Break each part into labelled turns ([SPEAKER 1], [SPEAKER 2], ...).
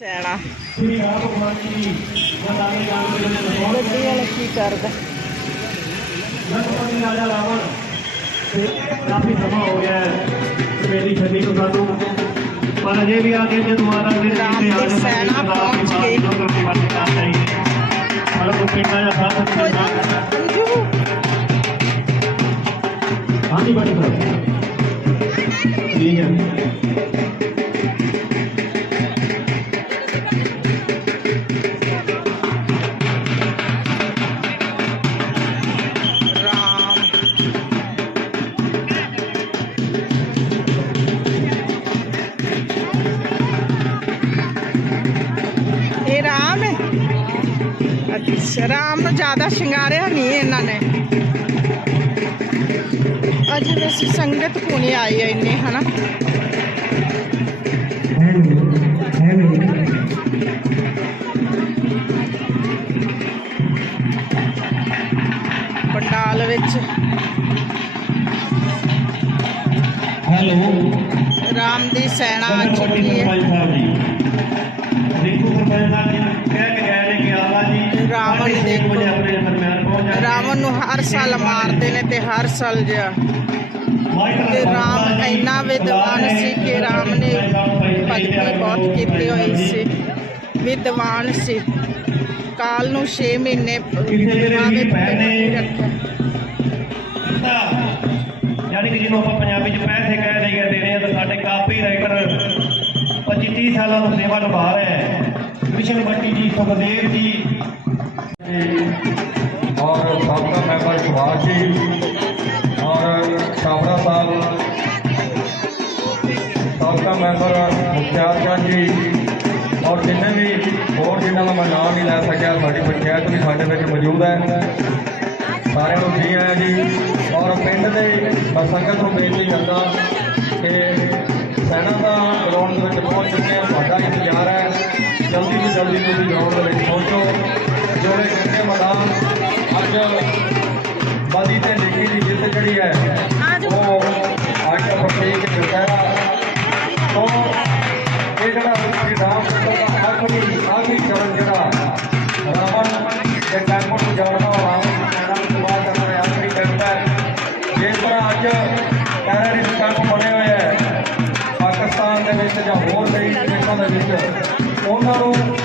[SPEAKER 1] ਸੈਣਾ
[SPEAKER 2] ਸ੍ਰੀ ਰਾਮ ਭਗਵਾਨ ਜੀ ਮਨਾਲੇ ਜਾਣ ਦੇ ਲਈ
[SPEAKER 1] ਗੱਡੀ ਵਾਲਾ ਕੀ ਕਰਦਾ
[SPEAKER 2] ਲਖਪਤੀ ਰਾਜਾ ਰਾਵਣ ਤੇ ਕਾਫੀ ਸਮਾਂ ਹੋ ਗਿਆ ਹੈ ਮੇਰੀ ਛੱਡੀ ਤੋਂ ਸਾਨੂੰ ਪਰ ਅਜੇ ਵੀ ਆ ਕੇ ਜੇ ਦੁਆਰਾ
[SPEAKER 1] ਅੱਛਾ ਰਾਮ ਨੂੰ ਜ਼ਿਆਦਾ ਸ਼ਿੰਗਾਰਿਆ ਨਹੀਂ ਇਹਨਾਂ ਨੇ। ਅੱਜ ਵੈਸੇ ਸੰਗਤ ਕੋਣੀ ਆਈ ਹੈ ਇੰਨੇ ਹਨਾ? ਪੰਡਾਲ ਵਿੱਚ।
[SPEAKER 2] ਹੈਲੋ।
[SPEAKER 1] ਰਾਮ ਦੀ ਸੈਨਾ ਆ ਚੁੱਕੀ ਹੈ।
[SPEAKER 2] ਦੇਖੋ ਸਰਪੰਚ ਸਾਹਿਬ ਜੀ ਕਹਿ ਕੇ ਗਏ
[SPEAKER 1] ਰਾਵਣ ਨੂੰ ਹਰ ਸਾਲ ਮਾਰਦੇ ਨੇ ਤੇ ਹਰ ਸਾਲ ਜਿਹਾ ਤੇ ਰਾਮ ਇੰਨਾ ਵਿਦਵਾਨ ਸੀ ਕਿ ਰਾਮ ਨੇ ਭਗਤੀ ਬਹੁਤ ਕੀਤੀ ਹੋਈ ਸੀ। ਵਿਦਵਾਨ ਸੀ। ਕਾਲ ਨੂੰ 6 ਮਹੀਨੇ
[SPEAKER 2] ਮੇਰੇ ਵੀ ਭੈਣ ਨੇ-
[SPEAKER 1] ਰੱਖਿਆ।
[SPEAKER 2] ਯਾਨੀ ਕਿ ਜਿਹਨੂੰ ਆਪਾਂ ਪੰਜਾਬੀ ਚ ਪੈਸੇ ਕਹਿ ਦਈਏ ਦੇਣੇ ਆ ਤਾਂ ਸਾਡੇ ਕਾਪੀ ਰਾਈਟਰ 25 30 ਸਾਲਾਂ ਤੋਂ ਸੇਵਾ ਨਿਭਾ ਰਹੇ ਹੈ ਕ੍ਰਿਸ਼ਨ ਭੱਟੀ ਜੀ ਸੁਖਦੇਵ ਜੀ
[SPEAKER 3] ਔਰ ਸਾਬਕਾ ਮੈਂਬਰ ਸੁਭਾਸ਼ ਜੀ ਔਰ ਸਾਬਰਾ ਸਾਹਿਬ ਸਾਬਕਾ ਮੈਂਬਰ ਮੁਖਤਿਆਰ ਖਾਨ ਜੀ ਔਰ ਜਿੰਨੇ ਵੀ ਹੋਰ ਜਿਨ੍ਹਾਂ ਦਾ ਮੈਂ ਨਾਮ ਨਹੀਂ ਲੈ ਸਕਿਆ, ਸਾਡੀ ਪੰਚਾਇਤ ਵੀ ਸਾਡੇ ਵਿੱਚ ਮੌਜੂਦ ਹੈ। ਸਾਰਿਆਂ ਨੂੰ ਜੀ ਆਇਆਂ ਜੀ। ਔਰ ਪਿੰਡ ਦੇ ਸੰਗਤ ਨੂੰ ਬੇਨਤੀ ਕਰਦਾ ਕਿ ਸੈਨਾ ਦਾ ਗਰਾਊਂਡ ਦੇ ਵਿੱਚ ਪਹੁੰਚ ਚੁੱਕੇ ਆ ਤੁਹਾਡਾ ਇੰਤਜ਼ਾਰ ਹੈ। ਜਲਦੀ ਤੋਂ ਜਲਦੀ ਤੁਸੀਂ ਗਰਾਊਂਡ ਦੇ ਵਿੱਚ ਪਹੁੰਚੋ। ਜੋੜੇ ਕਿੰਨੇ ਮੈਦਾਨ ਅੱਜ ਬਾਦੀ ਤੇ ਲਿਖੀ ਦੀ ਜਿੱਤ ਜਿਹੜੀ ਹੈ, ਉਹ ਅੱਜ ਪ੍ਰਤੀਕ ਦੁਸਹਿਰਾ ਤੋਂ ਇਹ ਜਿਹੜਾ ਸ੍ਰੀ ਰਾਮ ਚੰਦਰ ਦਾ ਆਖਰੀ ਆਖਰੀ ਚਰਨ ਜਿਹੜਾ ਰਾਵਣ ਦੇ ਟੈਂਪਲ ਨੂੰ ਜਾਣਦਾ ਰਾਵਣ ਦੀ ਸੈਨਾ ਨੂੰ ਦਾ ਆਖਰੀ ਟੈਂਪ ਹੈ। ਜਿਸ ਤਰ੍ਹਾਂ ਅੱਜ ਟੈਰਰਿਸਟ ਕੰਮ ਬਣੇ ਹੋਏ ਹੈ, ਪਾਕਿਸਤਾਨ ਦੇ ਵਿੱਚ ਜਾਂ ਹੋਰ ਕਈ ਦੇਸ਼ਾਂ ਦੇ ਵਿੱਚ, ਉਹਨਾਂ ਨੂੰ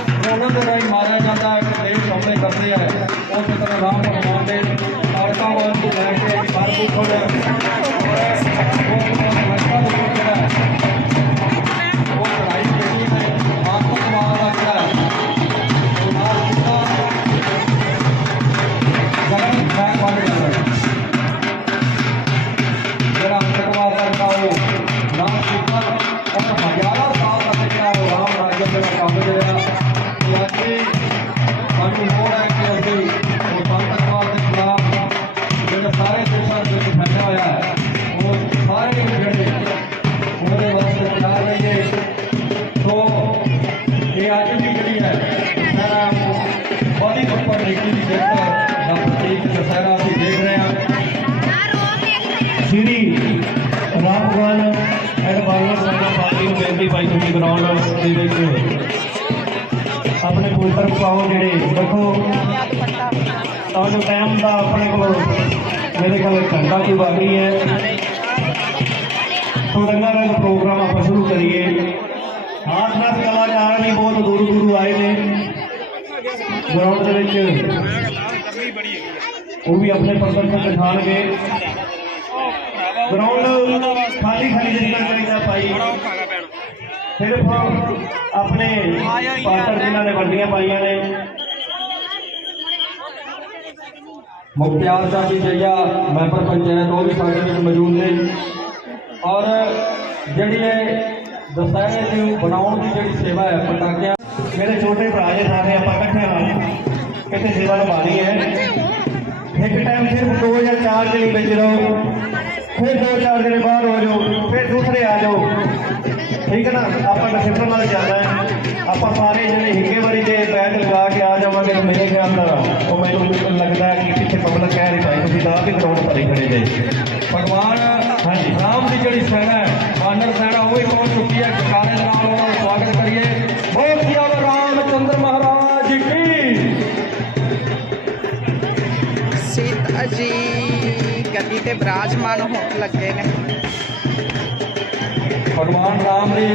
[SPEAKER 3] ਸਾਰੇ ਦੇਸ਼ਾਂ ਦੇ ਵਿੱਚ ਫੈਲਿਆ ਹੋਇਆ ਹੈ। ਉਹ ਸਾਰੇ ਜਿਹੜੇ ਉਹਦੇ ਵਾਸਤੇ ਤਿਆਰ ਰਹੀਏ। ਸੋ ਇਹ ਅੱਜ ਵੀ ਜਿਹੜੀ ਹੈ, ਸਾਰਾ ਬੜੀ ਉੱਪਰ ਲਿਖੀ ਦੀ ਜਿੱਤ ਦਾ ਪ੍ਰਤੀਕ ਦਸਹਿਰਾ ਅਸੀਂ ਦੇਖ ਰਹੇ ਹਾਂ।
[SPEAKER 2] ਸ੍ਰੀ ਰਾਮ ਭਗਵਾਨ ਐਡ ਬਾਲਰ ਪਾਰਟੀ ਨੂੰ ਬੇਨਤੀ ਬਾਈ ਤੁਸੀਂ ਗਰਾਊਂਡ ਦੇ ਵਿੱਚ ਆਪਣੇ ਪੁੱਤਰ ਪਾਓ ਜਿਹੜੇ ਦੇਖੋ, ਤਾਂ ਜੋ ਟਾਈਮ ਦਾ ਆਪਣੇ ਕੋਲ ਮੇਰੇ ਕੋਲ ਘੰਟਾ ਕੀ ਬਾਕੀ ਹੈ ਤੋਂ ਰੰਗਾ ਰੰਗ ਪ੍ਰੋਗਰਾਮ ਆਪਾਂ ਸ਼ੁਰੂ ਕਰੀਏ ਹਾਥ ਨਾਥ ਕਲਾਕਾਰ ਵੀ ਬਹੁਤ ਦੂਰ ਦੂਰ ਆਏ ਨੇ ਗਰਾਊਂਡ ਦੇ ਵਿੱਚ ਉਹ ਵੀ ਆਪਣੇ ਪ੍ਰਦਰਸ਼ਨ ਦਿਖਾਣਗੇ ਗਰਾਊਂਡ ਖਾਲੀ ਖਾਲੀ ਜਿੰਨਾ ਚਾਹੀਦਾ ਭਾਈ। ਸਿਰਫ ਆਪਣੇ ਪਾਤਰ ਜਿਨ੍ਹਾਂ ਨੇ ਵੰਡੀਆਂ ਪਾਈਆਂ ਨੇ
[SPEAKER 3] ਮੁਖਤਿਆਰ ਸਾਹਿਬ ਜੀ ਜਈਆ ਮੈਂਬਰ ਪੰਚਾਇਤ ਉਹ ਵੀ ਸਾਡੇ ਵਿੱਚ ਮੌਜੂਦ ਨੇ। ਔਰ ਜਿਹੜੀ ਇਹ ਦਸਹਿਰੇ ਨੂੰ ਬਣਾਉਣ ਦੀ ਜਿਹੜੀ ਸੇਵਾ ਹੈ, ਪਟਾਕਿਆਂ
[SPEAKER 2] ਮੇਰੇ ਛੋਟੇ ਭਰਾ ਜੇ ਸਾਰੇ ਆਪਾਂ ਇਕੱਠੇ ਹਾਂ ਕਿਤੇ ਸੇਵਾ ਨਿਭਾਣੀ ਹੈ। ਇੱਕ ਟਾਈਮ ਸਿਰਫ 2 ਜਾਂ 4 ਦਿਨ ਵਿੱਚ ਰਹੋ। ਫਿਰ 2-4 ਦਿਨ ਬਾਹਰ ਹੋ ਜਾਓ, ਫਿਰ ਦੂਸਰੇ ਆ ਜਾਓ। ਠੀਕ ਹੈ ਨਾ? ਆਪਾਂ ਨਸਿਫਰ ਨਾਲ ਜਾਣਾ ਹੈ। ਆਪਾਂ ਸਾਰੇ ਜਿਹੜੇ ਹਿੱਕੇ ਵਾਰੀ ਦੇ ਬੈਗ ਲਗਾ ਕੇ ਆ ਜਾਵਾਂਗੇ, ਮੇਰੇ ਖਿਆਲ ਨਾਲ। ਉਹ ਮੈਨੂੰ ਚੌਂਕ ਭਰੇ ਖੜੇ ਨੇ
[SPEAKER 3] ਭਗਵਾਨ
[SPEAKER 2] ਹਾਂਜੀ।
[SPEAKER 3] ਰਾਮ ਦੀ ਜਿਹੜੀ ਸੈਨਾ ਹੈ ਬਾਨਰ ਸੈਨਾ ਉਹ ਹੀ ਪਹੁੰਚ ਚੁੱਕੀ ਹੈ। ਜਕਾਰੇ ਦੇ ਨਾਲ ਉਹਨਾਂ ਦਾ ਸਵਾਗਤ ਕਰੀਏ। ਬਹੁਤ ਹੀ ਆਵ ਰਾਮ ਚੰਦਰ ਮਹਾਰਾਜ ਕੀ?
[SPEAKER 1] ਸੀਤਾ ਜੀ ਗੱਡੀ ਤੇ ਬਰਾਜਮਾਨ ਹੋਣ ਲੱਗੇ ਨੇ।
[SPEAKER 3] ਭਗਵਾਨ ਰਾਮ ਦੀ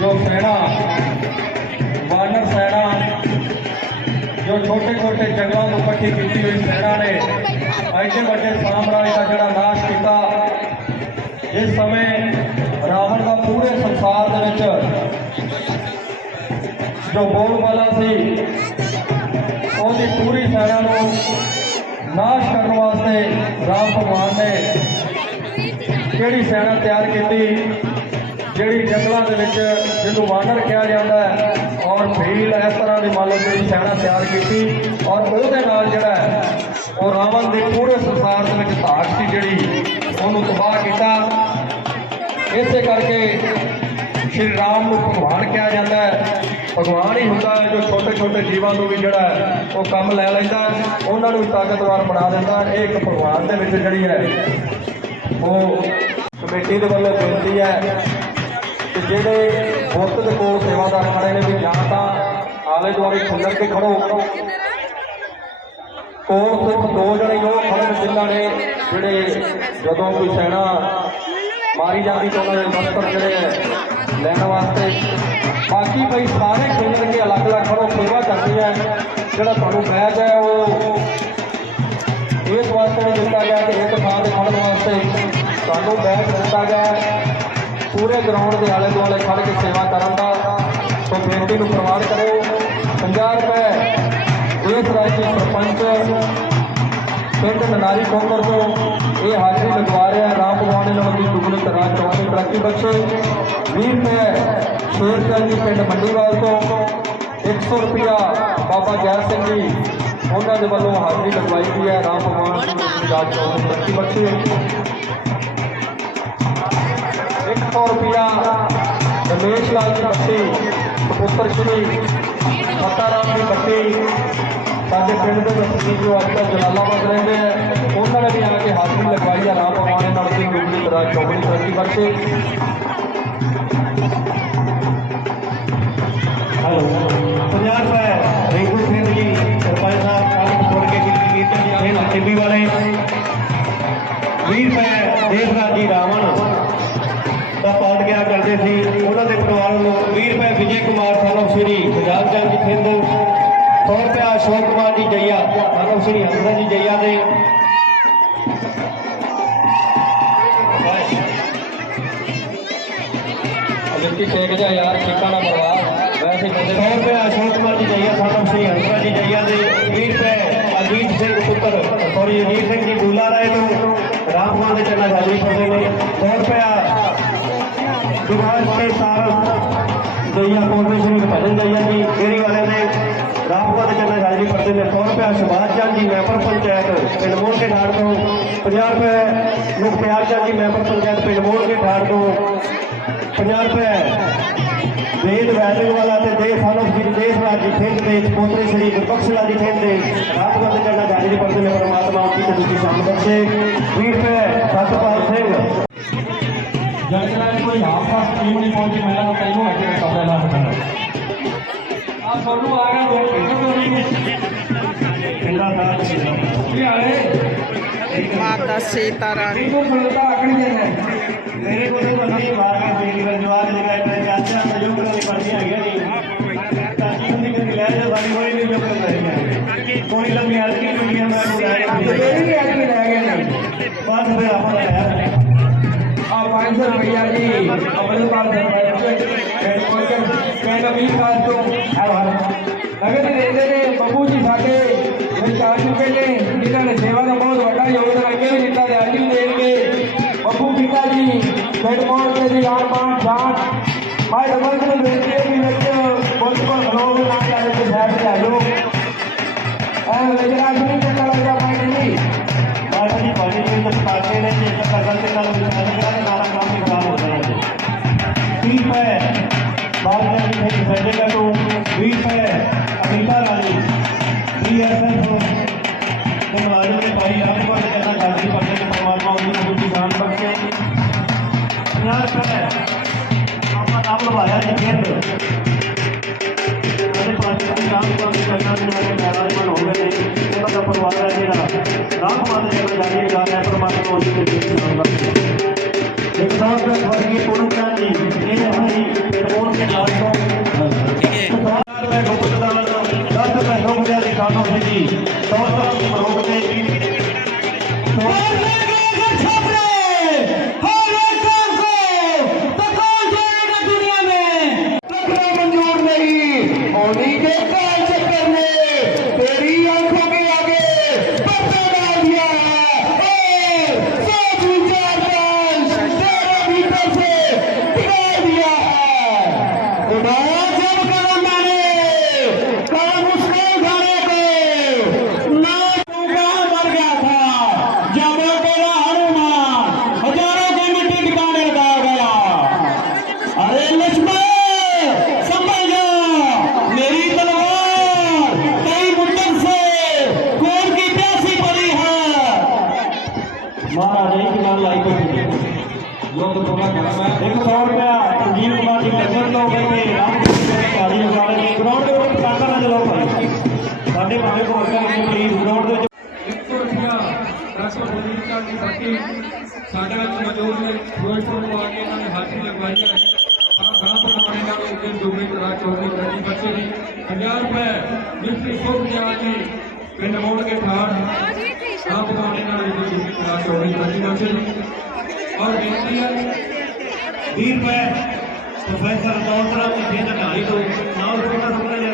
[SPEAKER 3] ਜੋ ਸੈਨਾ ਵਾਨਰ ਸੈਨਾ ਜੋ ਛੋਟੇ-ਛੋਟੇ ਜੰਗਲਾਂ ਨੂੰ ਪੱਟੀ ਕੀਤੀ ਹੋਈ ਸੈਨਾ ਨੇ ਐਡੇ ਵੱਡੇ ਸਾਮਰਾਜ ਦਾ ਜਿਹੜਾ ਨਾਸ਼ ਕੀਤਾ। ਇਸ ਸਮੇਂ ਰਾਵਣ ਦਾ ਪੂਰੇ ਸੰਸਾਰ ਦੇ ਵਿੱਚ ਜੋ ਬੋਲਬਾਲਾ ਸੀ, ਉਹਦੀ ਪੂਰੀ ਸੈਨਾ ਨੂੰ ਨਾਸ਼ ਕਰਨ ਵਾਸਤੇ ਰਾਮ ਭਗਵਾਨ ਨੇ ਕਿਹੜੀ ਸੈਨਾ ਤਿਆਰ ਕੀਤੀ? ਜਿਹੜੀ ਜੰਗਲਾਂ ਦੇ ਵਿੱਚ ਜਿਹਨੂੰ ਵਾਨਰ ਕਿਹਾ ਜਾਂਦਾ ਹੈ ਔਰ ਭੀਲ ਇਸ ਤਰ੍ਹਾਂ ਦੀ ਮੰਨ ਲਓ ਜਿਹੜੀ ਸੈਨਾ ਤਿਆਰ ਕੀਤੀ ਔਰ ਉਹਦੇ ਨਾਲ ਜਿਹੜਾ ਉਹ ਰਾਵਣ ਦੇ ਪੂਰੇ ਸੰਸਾਰ ਦੇ ਵਿੱਚ ਧਾਕ ਸੀ ਜਿਹੜੀ ਉਹਨੂੰ ਤਬਾਹ ਕੀਤਾ। ਇਸੇ ਕਰਕੇ ਸ਼੍ਰੀ ਰਾਮ ਨੂੰ ਭਗਵਾਨ ਕਿਹਾ ਜਾਂਦਾ ਹੈ। ਭਗਵਾਨ ਹੀ ਹੁੰਦਾ ਹੈ ਜੋ ਛੋਟੇ ਛੋਟੇ ਜੀਵਾਂ ਨੂੰ ਵੀ ਜਿਹੜਾ ਉਹ ਕੰਮ ਲੈ ਲੈਂਦਾ ਉਹਨਾਂ ਨੂੰ ਵੀ ਤਾਕਤਵਰ ਬਣਾ ਦਿੰਦਾ ਇਹ ਇੱਕ ਭਗਵਾਨ ਦੇ ਵਿੱਚ ਜਿਹੜੀ ਹੈ ਉਹ ਕਮੇਟੀ ਦੇ ਵੱਲੋਂ ਬੇਨਤੀ ਹੈ ਕਿ ਜਿਹੜੇ ਬੁੱਤ ਦੇ ਕੋਲ ਸੇਵਾਦਾਰ ਖੜੇ ਨੇ ਵੀ ਜਾਂ ਤਾਂ ਆਲੇ ਦੁਆਲੇ ਖੁੱਲ੍ਹ ਕੇ ਖੜੋ। ਕੋਲ ਸਿਰਫ ਦੋ ਜਣੇ ਹੀ ਉਹ ਖੜੇ ਨੇ ਜਿਨ੍ਹਾਂ ਨੇ ਜਿਹੜੇ ਜਦੋਂ ਕੋਈ ਸੈਨਾ ਮਾਰੀ ਜਾਂਦੀ ਤਾਂ ਉਹਨਾਂ ਦੇ ਵਸਤਰ ਜਿਹੜੇ ਹੈ, ਲੈਣ ਵਾਸਤੇ। ਬਾਕੀ ਭਈ ਸਾਰੇ ਖੁੱਲ੍ਹ ਕੇ ਅਲੱਗ-ਅਲੱਗ ਖੜੋ, ਸੇਵਾ ਕਰਨੀ ਹੈ। ਜਿਹੜਾ ਤੁਹਾਨੂੰ ਬੈਗ ਹੈ, ਉਹ ਇਸ ਵਾਸਤੇ ਦਿੱਤਾ ਗਿਆ ਕਿ ਇੱਕ ਥਾਂ ਤੇ ਵਾਸਤੇ ਤੁਹਾਨੂੰ ਬੈਗ ਦਿੱਤਾ ਗਿਆ ਪੂਰੇ ਗਰਾਊਂਡ ਦੇ ਆਲੇ ਦੁਆਲੇ ਖੜ ਕੇ ਸੇਵਾ ਕਰਨ ਦਾ ਸੋ ਬੇਨਤੀ ਨੂੰ ਪ੍ਰਵਾਨ ਕਰਿਓ 50 ਰੁਪਏ ਇਸ ਰਾਜ ਦੇ ਸਰਪੰਚ, ਪਿੰਡ ਨਨਾਰੀ ਕੋਂਗਰ ਤੋਂ ਇਹ ਹਾਜ਼ਰੀ ਲਗਵਾ ਰਿਹਾ ਰਾਮ ਭਗਵਾਨ ਨੇ ਨਵੀਂ ਦੁਗਣੀ ਤਰ੍ਹਾਂ ਚੌਕੀ ਤਰੱਕੀ ਬਖਸ਼ੇ। 20 ਰੁਪਏ ਸ਼ੇਰ ਜੀ ਪਿੰਡ ਮੰਡੀਵਾਲ ਤੋਂ। 100 ਰੁਪਿਆ ਬਾਬਾ ਜੈ ਸਿੰਘ ਜੀ ਉਹਨਾਂ ਦੇ ਵੱਲੋਂ ਹਾਜ਼ਰੀ ਲਗਵਾਈ ਗਈ ਹੈ। ਰਾਮ ਭਗਵਾਨ ਦੀ ਰਾਜ ਚੌਕੀ ਤਰੱਕੀ ਬਖਸ਼ੇ 100 ਰੁਪਿਆ ਰਮੇਸ਼ ਲਾਲ ਜੀ ਬੱਤੀ ਪੁੱਤਰ ਸ਼੍ਰੀ ਮੱਤਾ ਰਾਮ ਜੀ ਬੱਤੀ ਸਾਡੇ ਪਿੰਡ ਦੇ ਵਸਨੀਕ ਜੋ ਅੱਜ ਕੱਲ੍ਹ ਜਲਾਲਾਬਾਦ ਰਹਿੰਦੇ ਆ ਉਹਨਾਂ ਨੇ ਵੀ ਆ ਕੇ ਹਾਜ਼ਰੀ ਲਗਵਾਈ ਹੈ। ਰਾਮ ਭਗਵਾਨ ਨਾਲ ਦੀ ਗੁਰੂ ਤਰ੍ਹਾਂ ਚੌਬੀ ਤਰੱਕੀ ਬਖਸ਼ੇ
[SPEAKER 2] 100 ਰੁਪਏ ਅਸ਼ੋਕ ਕੁਮਾਰ ਜੀ ਜਈਆ ਸਾਨੂੰ ਸ੍ਰੀ ਹੰਸਾ ਜੀ ਜਈਆ ਦੇ।
[SPEAKER 3] ਅਜਿੱਤੀ ਸ਼ੇਖ ਜਾ ਯਾਰ ਠੇਕਾ ਨਾ ਮਰਵਾ ਵੈਸੇ ਬੰਦੇ
[SPEAKER 2] 100 ਰੁਪਏ ਅਸ਼ੋਕ ਕੁਮਾਰ ਜੀ ਜਈਆ ਸਾਨੂੰ ਸ੍ਰੀ ਹੰਸਾ ਜੀ ਜਈਆ ਦੇ। 20 ਰੁਪਏ ਅਜੀਤ ਸਿੰਘ ਪੁੱਤਰ ਸੌਰੀ ਅਜੀਤ ਸਿੰਘ ਜੀ ਬੂਲਾ ਰਾਏ ਤੋਂ ਰਾਮਪਾਲ ਦੇ ਚੰਨਾ ਹਾਜ਼ਰੀ ਕਰਦੇ ਨੇ। 100 ਰੁਪਇਆ ਵਿਕਾਸ ਕੇ ਸਾਰ ਕੋਟੇ ਸਿੰਘ ਭਜਨ ਦਈਆ ਦੇ ਚੰਨਾ ਹਾਜ਼ਰੀ ਕਰਦੇ ਨੇ 100 ਰੁਪਇਆ ਸੁਭਾਸ਼ ਚੰਦ ਜੀ ਮੈਂਬਰ ਪੰਚਾਇਤ ਪਿੰਡ ਮੋੜ ਕੇ ਠਾੜ ਤੋਂ। 50 ਰੁਪਏ ਮੁਖਤਿਆਰ ਚੰਦ ਜੀ ਮੈਂਬਰ ਪੰਚਾਇਤ ਪਿੰਡ ਮੋੜ ਕੇ ਠਾੜ ਤੋਂ। 50 ਰੁਪਏ ਵੇਦ ਵੈਦਿਕ ਵਾਲਾ ਤੇ ਦੇ ਸਾਨੂੰ ਸ੍ਰੀ ਦੇਸ਼ ਰਾਜ ਜੀ ਖੇਡ ਦੇ ਪੋਤਰੇ ਸ੍ਰੀ ਗੁਰਬਖਸ਼ ਲਾਲ ਜੀ ਖੇਡ ਦੇ ਰਾਤ ਦੇ ਚੜਨਾ ਜਾਰੀ ਦੀ ਪਰਦੇ ਨੇ ਪਰਮਾਤਮਾ ਉਪਰ ਤੇ ਦੁਖੀ ਸ਼ਾਮ ਬਖਸ਼ੇ। 20 ਰੁਪਏ ਸਤਪਾਲ ਸਿੰਘ।
[SPEAKER 3] ਜਨਗਣਾ ਟੀਮ ਨਹੀਂ ਪਹੁੰਚੀ, ਮੈਂ ਤਾਂ ਤੈਨੂੰ ਅੱਗੇ ਕਬਰ ਲਾ ਸਕਦਾ ਆ ਸੋਨੂੰ ਆ ਗਿਆ ਦੋ ਕਿੰਨੇ ਤੋਂ ਨਹੀਂ
[SPEAKER 2] ਪਿੰਡਾ ਸਾਹਿਬ
[SPEAKER 3] ਕੀ ਹਾਲੇ
[SPEAKER 1] ਮਾਤਾ ਸੀਤਾ ਰਾਣੀ
[SPEAKER 3] ਤੂੰ ਖੁੱਲਦਾ ਆਕੜੀ ਦੇਣਾ
[SPEAKER 2] ਮੇਰੇ ਕੋਲ ਬੰਦੀ ਮਾਰ ਕੇ ਬੇਟੀ ਵੱਲ ਜਵਾਬ ਦੇ ਬੈਠੇ ਚਾਚਾ ਸਯੋਗ ਨਾਲ ਪੜਦੀ ਆ ਗਿਆ ਜੀ ਚਾਚੀ ਹੁੰਦੀ ਕਿ ਲੈ ਜਾ ਸਾਡੀ ਕੋਈ ਨਹੀਂ ਜੋ ਕਰ ਰਹੀ ਕੋਈ ਲੰਮੀ ਅਰਕੀ ਦੁਨੀਆ ਮੈਂ ਬੁਲਾਇਆ
[SPEAKER 3] ਇਹ ਵੀ ਅੱਜ ਲੈ ਗਏ ਨੇ
[SPEAKER 2] ਬਸ ਫਿਰ ਆਪਾਂ ਦਾ ਯਾਰ
[SPEAKER 3] ਆ 500 ਰੁਪਇਆ ਜੀ ਅਮਰਪਾਲ ਸਰਪੰਚ ਪਿੰਡ ਵਿੱਚ ਚੁੱਕੇ ਨੇ ਜਿਨ੍ਹਾਂ ਨੇ ਸੇਵਾ ਦਾ ਬਹੁਤ ਵੱਡਾ ਯੋਗਦਾਨ ਅੱਗੇ ਵੀ ਦਿੱਤਾ ਤੇ ਅੱਜ ਵੀ ਦੇਣਗੇ? ਬੱਬੂ ਪਿਤਾ ਜੀ ਪਿੰਡ ਮੋੜ ਤੇ ਜੀ ਆਰਮਾਨ ਜਾਨ ਮੈਂ ਦਮਨ ਨੂੰ ਬੇਨਤੀ ਹੈ ਕਿ ਵਿੱਚ ਬਹੁਤ ਬਹੁਤ ਲੋਕ ਨਾ ਜਾਣੇ ਤੇ ਸਾਈਡ ਤੇ ਆ ਜਾਓ ਐ ਲਜਰਾ ਨਹੀਂ ਚੱਲਣਾ ਲੱਗਾ ਪਾਣੀ ਨਹੀਂ।
[SPEAKER 2] ਬਸ ਜੀ ਬੜੀ ਜੀ ਪਾਸੇ ਨੇ, ਜੇ ਤਾਂ ਗਲਤ ਕਰ ਪਾਸੇ ਦੀ ਰਾਮ ਕੋਲ ਦੇ ਨਾਲ ਨਾਰਾਜ਼ਮਨ ਹੋ ਗਏ ਨੇ ਉਹਨਾਂ ਦਾ ਪਰਿਵਾਰ ਹੈ ਜਿਹੜਾ ਰਾਮ ਮਾਤਾ ਜਿਹੜਾ ਦਾ ਜਾਰੀ ਗਾ ਰਿਹਾ ਨੂੰ ਉਸ ਦੇ ਵਿੱਚ ਆਉਂਦਾ ਇੱਕ ਸਾਥ ਦਾ ਵਰਗੀ ਪੂਰਨ ਚਾਹੀ ਇਹ ਹਮਾਰੀ ਰਿਪੋਰਟ ਕੇ ਨਾਲ ਤੋਂ ਮਹਾਰਾਜ, ਇੱਕ ਗੱਲ ਲਾਈ
[SPEAKER 3] ਕੋਈ ਲੋਕ ਤੁਹਾਡਾ ਕਰਮ ਹੈ।
[SPEAKER 2] 1 ਕਰੋੜ ਰੁਪਇਆ ਸੰਜੀਵ ਕੁਮਾਰ ਜੀ ਲੱਗਣ ਤੋਂ ਬੈਠੇ ਰਾਮਕਾਰੀ ਵਾਲੇ ਨੇ ਗਰਾਊਂਡ ਦੇ ਵਿੱਚ ਪਾਤਾ ਨਾ ਚਲਾਓ ਭਾਈ ਸਾਡੇ ਭਾਵੇਂ ਕੋਲ ਕਰਕੇ ਪਲੀਜ਼ ਗਰਾਊਂਡ ਦੇ ਵਿੱਚ
[SPEAKER 3] 1 ਰੁਪਇਆ ਰਸਮ ਬੋਲੀ ਦੀ ਬਾਕੀ ਸਾਡੇ ਵਿੱਚ ਮੌਜੂਦ ਨੇ ਫੋਰਸ ਨੂੰ ਆ ਕੇ ਇਹਨਾਂ ਨੇ ਹਾਜ਼ਰੀ ਲਗਵਾਈ ਹੈ। ਖਾਣਾ ਪਕਾਉਣੇ ਨਾਲ ਉਹ ਦਿਨ ਡੂਬੇ ਕਰਾ ਚੋਰੀ ਬੱਚੇ ਦੀ 50 ਰੁਪਏ ਮਿਲਟਰੀ ਫੋਰਸ ਜੀ ਪਿੰਡ ਮੋੜ ਕੇ ਠਾੜ ਖਾਂ ਪਰਮਾਣੇ ਨਾਲ ਦਿਨ ਜੁਮੇ ਕਰਾ ਚੌਧਰੀ ਕਰਾਈ ਬੱਚੇ ਦੀ ਔਰ ਬੇਨਤੀ ਹੈ
[SPEAKER 2] 20 ਰੁਪਏ ਪ੍ਰੋਫੈਸਰ ਦੌਲਤ ਰਾਮ ਜੀ ਦੇ ਢਾਈ ਤੋਂ ਨਾਲ ਰੁਪਏ ਰੁਪਏ